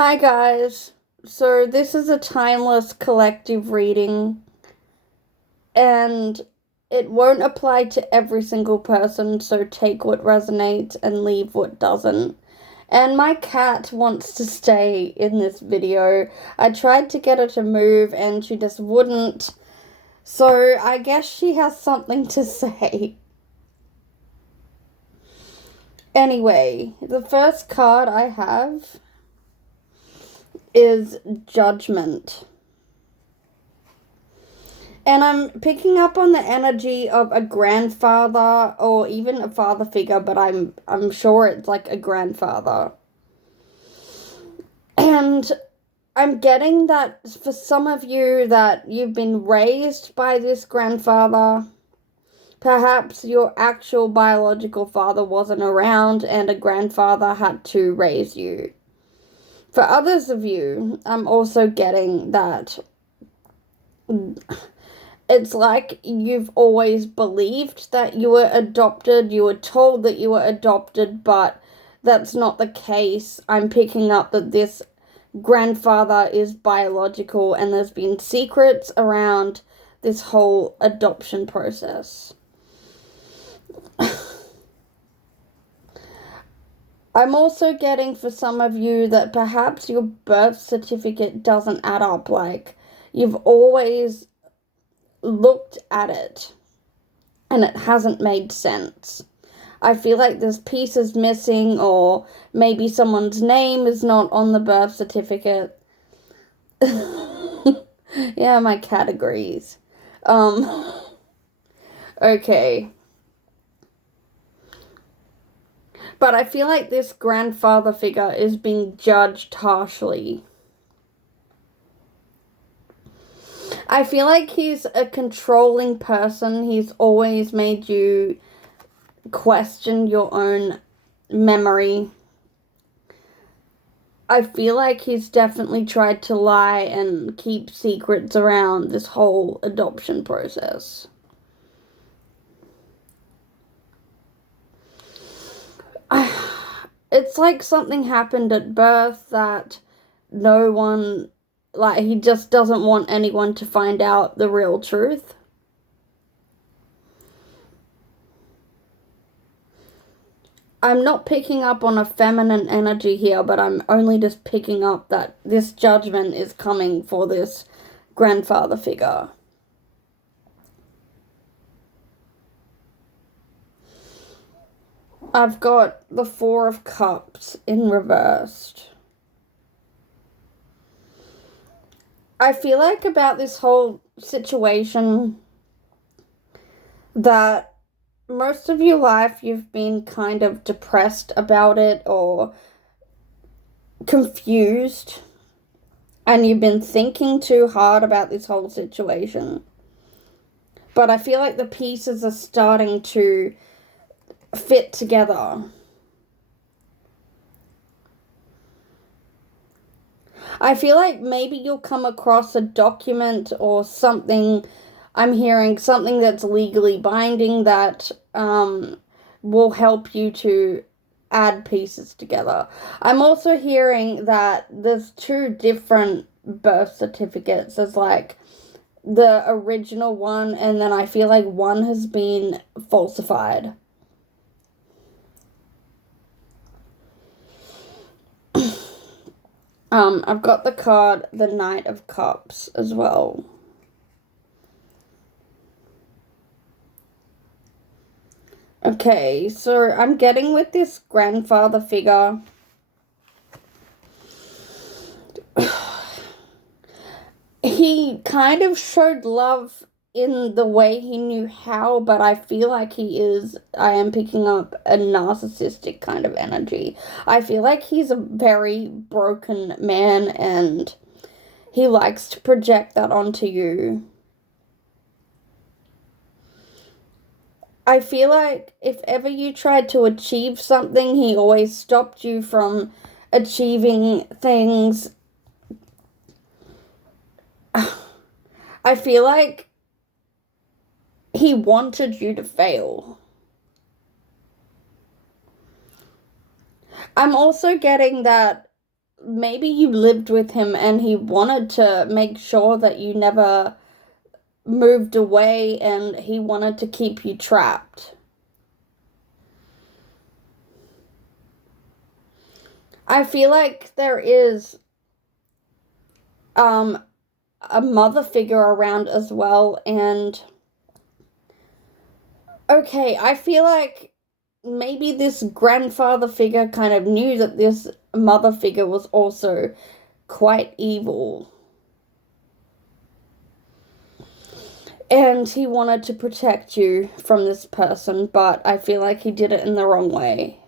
Hi guys. So this is a timeless collective reading and it won't apply to every single person, so take what resonates and leave what doesn't. And my cat wants to stay in this video. I tried to get her to move and she just wouldn't. So I guess she has something to say. Anyway, the first card I have is Judgment. And I'm picking up on the energy of a grandfather or even a father figure, but I'm sure it's like a grandfather. And I'm getting that for some of you that you've been raised by this grandfather. Perhaps your actual biological father wasn't around and a grandfather had to raise you. For others of you, I'm also getting that it's like you've always believed that you were adopted, you were told that you were adopted, but that's not the case. I'm picking up that this grandfather is biological and there's been secrets around this whole adoption process. I'm also getting for some of you that perhaps your birth certificate doesn't add up. Like, you've always looked at it and it hasn't made sense. I feel like there's pieces missing, or maybe someone's name is not on the birth certificate. Yeah, my cat agrees. Okay. But I feel like this grandfather figure is being judged harshly. I feel like he's a controlling person. He's always made you question your own memory. I feel like he's definitely tried to lie and keep secrets around this whole adoption process. It's like something happened at birth that no one, like, he just doesn't want anyone to find out the real truth. I'm not picking up on a feminine energy here, but I'm only just picking up that this judgment is coming for this grandfather figure. I've got the Four of Cups in reversed. I feel like about this whole situation that most of your life you've been kind of depressed about it or confused, and you've been thinking too hard about this whole situation. But I feel like the pieces are starting to fit together. I feel like maybe you'll come across a document or something. I'm hearing something that's legally binding that will help you to add pieces together. I'm also hearing that there's two different birth certificates. There's like the original one, and then I feel like one has been falsified. I've got the card, the Knight of Cups, as well. Okay, so I'm getting with this grandfather figure. He kind of showed love in the way he knew how, but I feel like I am picking up a narcissistic kind of energy. I feel like he's a very broken man and he likes to project that onto you. I feel like if ever you tried to achieve something, he always stopped you from achieving things. I feel like he wanted you to fail. I'm also getting that maybe you lived with him and he wanted to make sure that you never moved away and he wanted to keep you trapped. I feel like there is a mother figure around as well, and okay, I feel like maybe this grandfather figure kind of knew that this mother figure was also quite evil. And he wanted to protect you from this person, but I feel like he did it in the wrong way.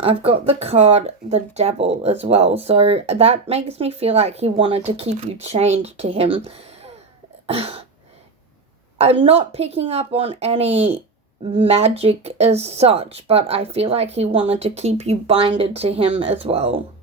I've got the card, the Devil, as well, so that makes me feel like he wanted to keep you chained to him. I'm not picking up on any magic as such, but I feel like he wanted to keep you binded to him as well.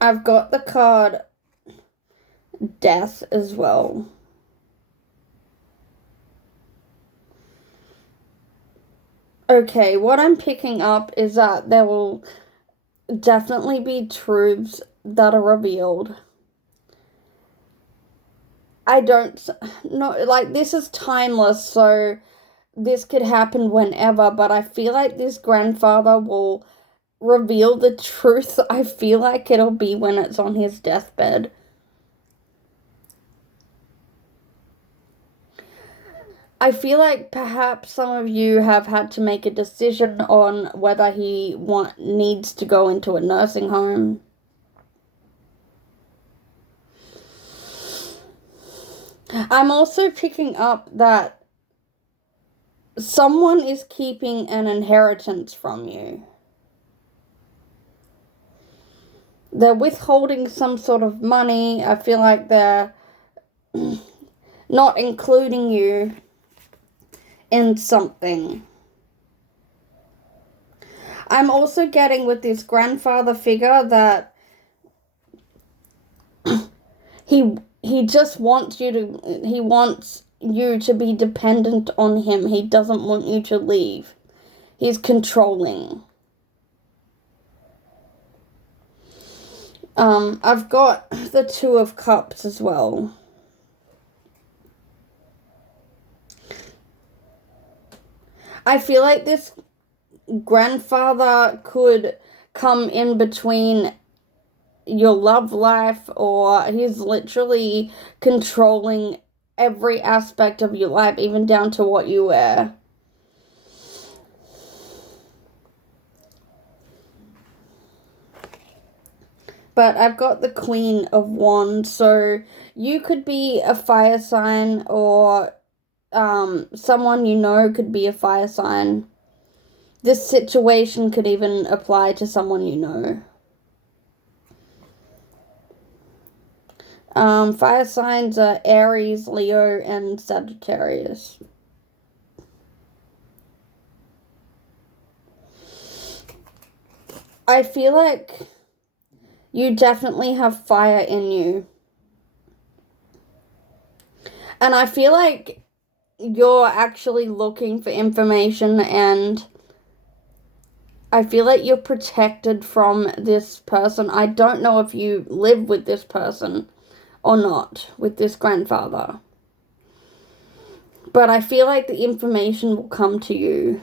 I've got the card Death as well. Okay, what I'm picking up is that there will definitely be truths that are revealed. I don't know, like, this is timeless, so this could happen whenever, but I feel like this grandfather will reveal the truth. I feel like it'll be when it's on his deathbed. I feel like perhaps some of you have had to make a decision on whether he needs to go into a nursing home. I'm also picking up that someone is keeping an inheritance from you. They're withholding some sort of money. I feel like they're not including you in something. I'm also getting with this grandfather figure that he just wants you to be dependent on him. He doesn't want you to leave. He's controlling. I've got the Two of Cups as well. I feel like this grandfather could come in between your love life, or he's literally controlling every aspect of your life, even down to what you wear. But I've got the Queen of Wands, so you could be a fire sign, or someone you know could be a fire sign. This situation could even apply to someone you know. Fire signs are Aries, Leo, and Sagittarius. I feel like you definitely have fire in you. And I feel like you're actually looking for information, and I feel like you're protected from this person. I don't know if you live with this person or not, with this grandfather. But I feel like the information will come to you.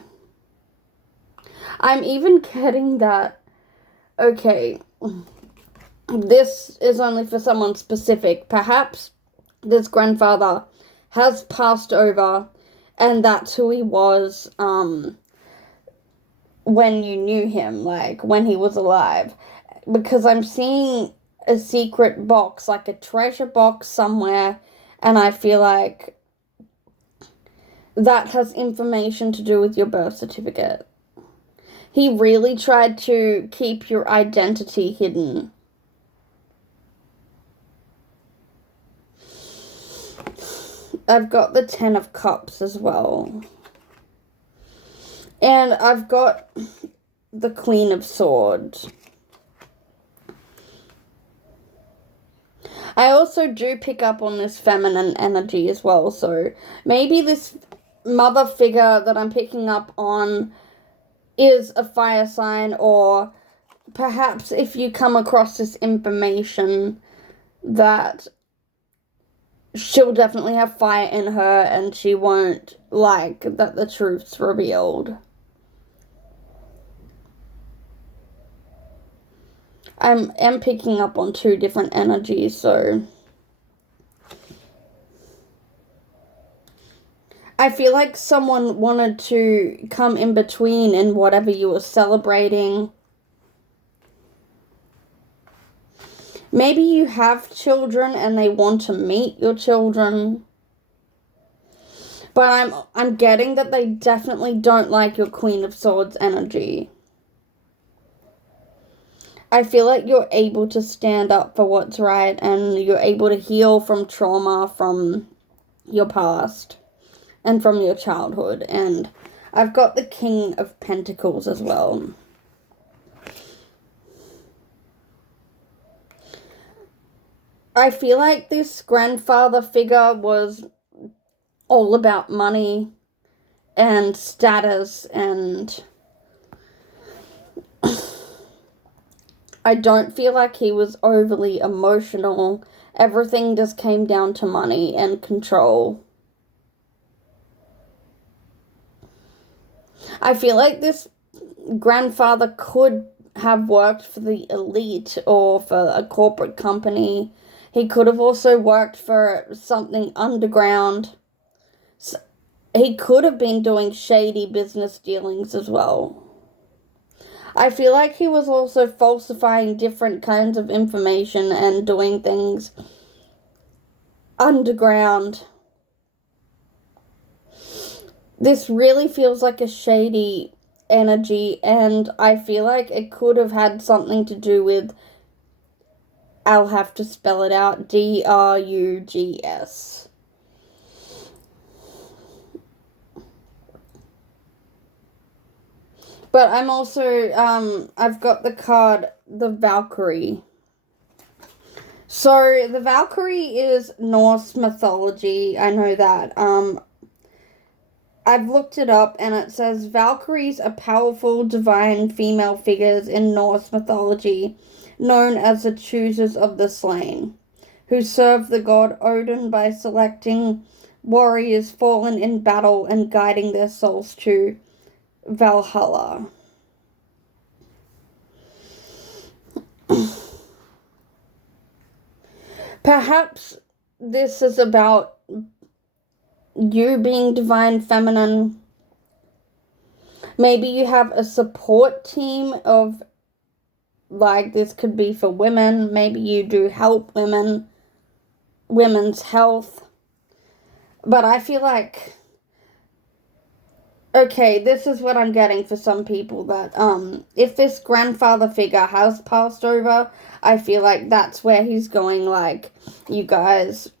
I'm even getting that, okay, this is only for someone specific. Perhaps this grandfather has passed over, and that's who he was, when you knew him, like, when he was alive. Because I'm seeing a secret box, like a treasure box somewhere, and I feel like that has information to do with your birth certificate. He really tried to keep your identity hidden. I've got the Ten of Cups as well. And I've got the Queen of Swords. I also do pick up on this feminine energy as well, so maybe this mother figure that I'm picking up on is a fire sign, or perhaps if you come across this information that she'll definitely have fire in her and she won't like that the truth's revealed. I'm picking up on two different energies, so I feel like someone wanted to come in between in whatever you were celebrating. Maybe you have children and they want to meet your children. But I'm getting that they definitely don't like your Queen of Swords energy. I feel like you're able to stand up for what's right and you're able to heal from trauma from your past and from your childhood. And I've got the King of Pentacles as well. I feel like this grandfather figure was all about money and status, and I don't feel like he was overly emotional. Everything just came down to money and control. I feel like this grandfather could have worked for the elite or for a corporate company. He could have also worked for something underground. He could have been doing shady business dealings as well. I feel like he was also falsifying different kinds of information and doing things underground. This really feels like a shady energy, and I feel like it could have had something to do with, I'll have to spell it out, drugs. But I'm also, I've got the card, the Valkyrie. So, the Valkyrie is Norse mythology, I know that. I've looked it up and it says Valkyries are powerful, divine female figures in Norse mythology, known as the choosers of the slain, who serve the god Odin by selecting warriors fallen in battle and guiding their souls to Valhalla. Perhaps this is about you being divine feminine. Maybe you have a support team of, like, this could be for women. Maybe you do help women's health. But I feel like, okay, this is what I'm getting for some people, that if this grandfather figure has passed over, I feel like that's where he's going, like, you guys,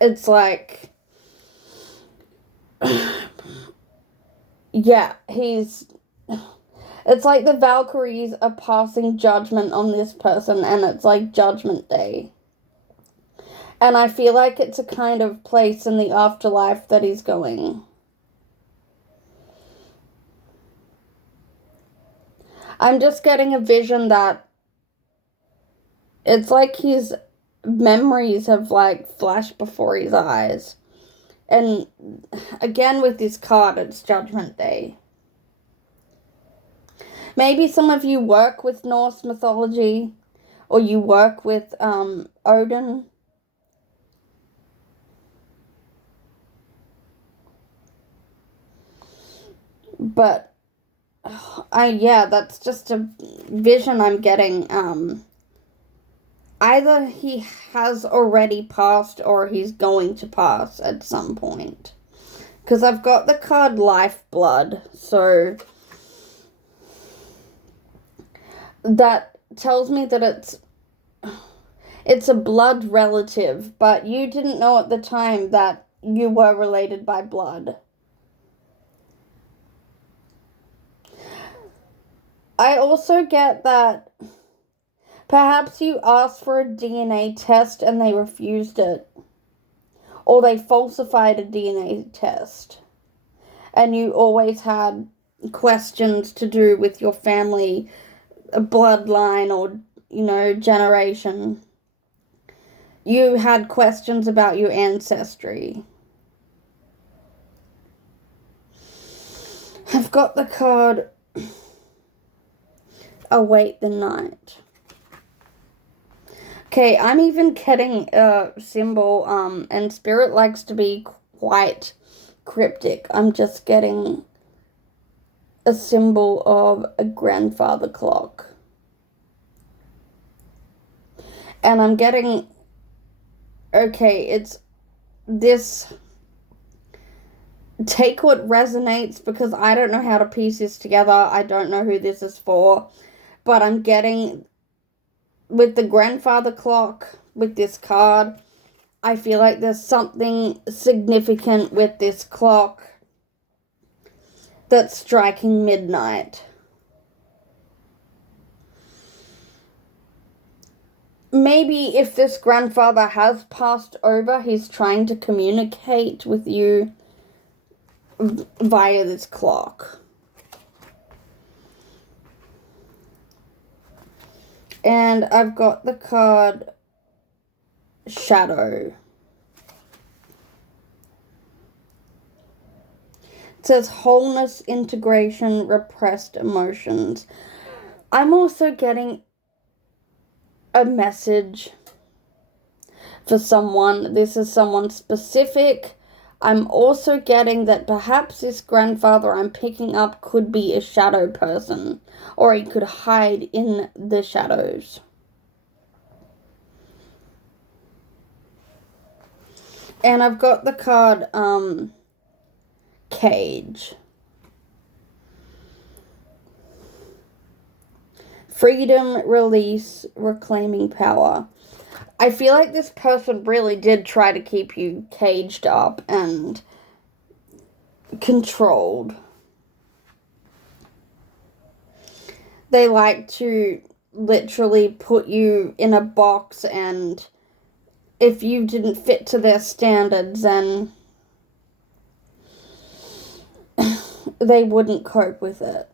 it's like, yeah, it's like the Valkyries are passing judgment on this person, and it's like Judgment Day. And I feel like it's a kind of place in the afterlife that he's going. I'm just getting a vision that it's like his memories have, like, flashed before his eyes. And again, with this card, it's Judgment Day. Maybe some of you work with Norse mythology, or you work with Odin. But that's just a vision I'm getting. Either he has already passed or he's going to pass at some point. Because I've got the card Lifeblood, so that tells me that it's a blood relative, but you didn't know at the time that you were related by blood. I also get that Perhaps you asked for a DNA test and they refused it. Or they falsified a DNA test. And you always had questions to do with your family, bloodline, or, generation. You had questions about your ancestry. I've got the card Await the Night. Okay, I'm even getting a symbol, and Spirit likes to be quite cryptic. I'm just getting a symbol of a grandfather clock. And I'm getting, okay, it's this, take what resonates, because I don't know how to piece this together. I don't know who this is for, but I'm getting, with the grandfather clock, with this card, I feel like there's something significant with this clock that's striking midnight. Maybe if this grandfather has passed over, he's trying to communicate with you via this clock. And I've got the card Shadow. It says wholeness, integration, repressed emotions. I'm also getting a message for someone. This is someone specific. I'm also getting that perhaps this grandfather I'm picking up could be a shadow person, or he could hide in the shadows. And I've got the card, Cage. Freedom, release, reclaiming power. I feel like this person really did try to keep you caged up and controlled. They like to literally put you in a box, and if you didn't fit to their standards, then they wouldn't cope with it.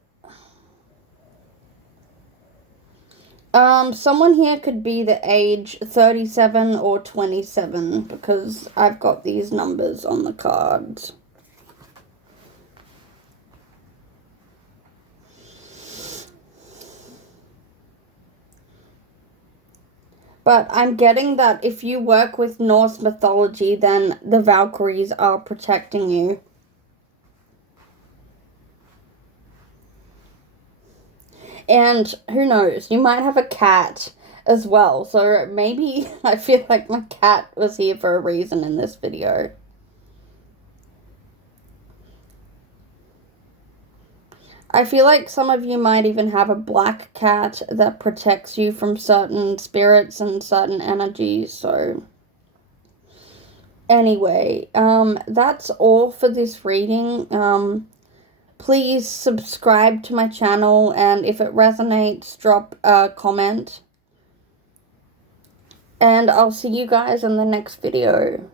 Someone here could be the age 37 or 27, because I've got these numbers on the cards. But I'm getting that if you work with Norse mythology, then the Valkyries are protecting you. And who knows, you might have a cat as well. So maybe I feel like my cat was here for a reason in this video. I feel like some of you might even have a black cat that protects you from certain spirits and certain energies. So anyway, that's all for this reading. Please subscribe to my channel, and if it resonates, drop a comment. And I'll see you guys in the next video.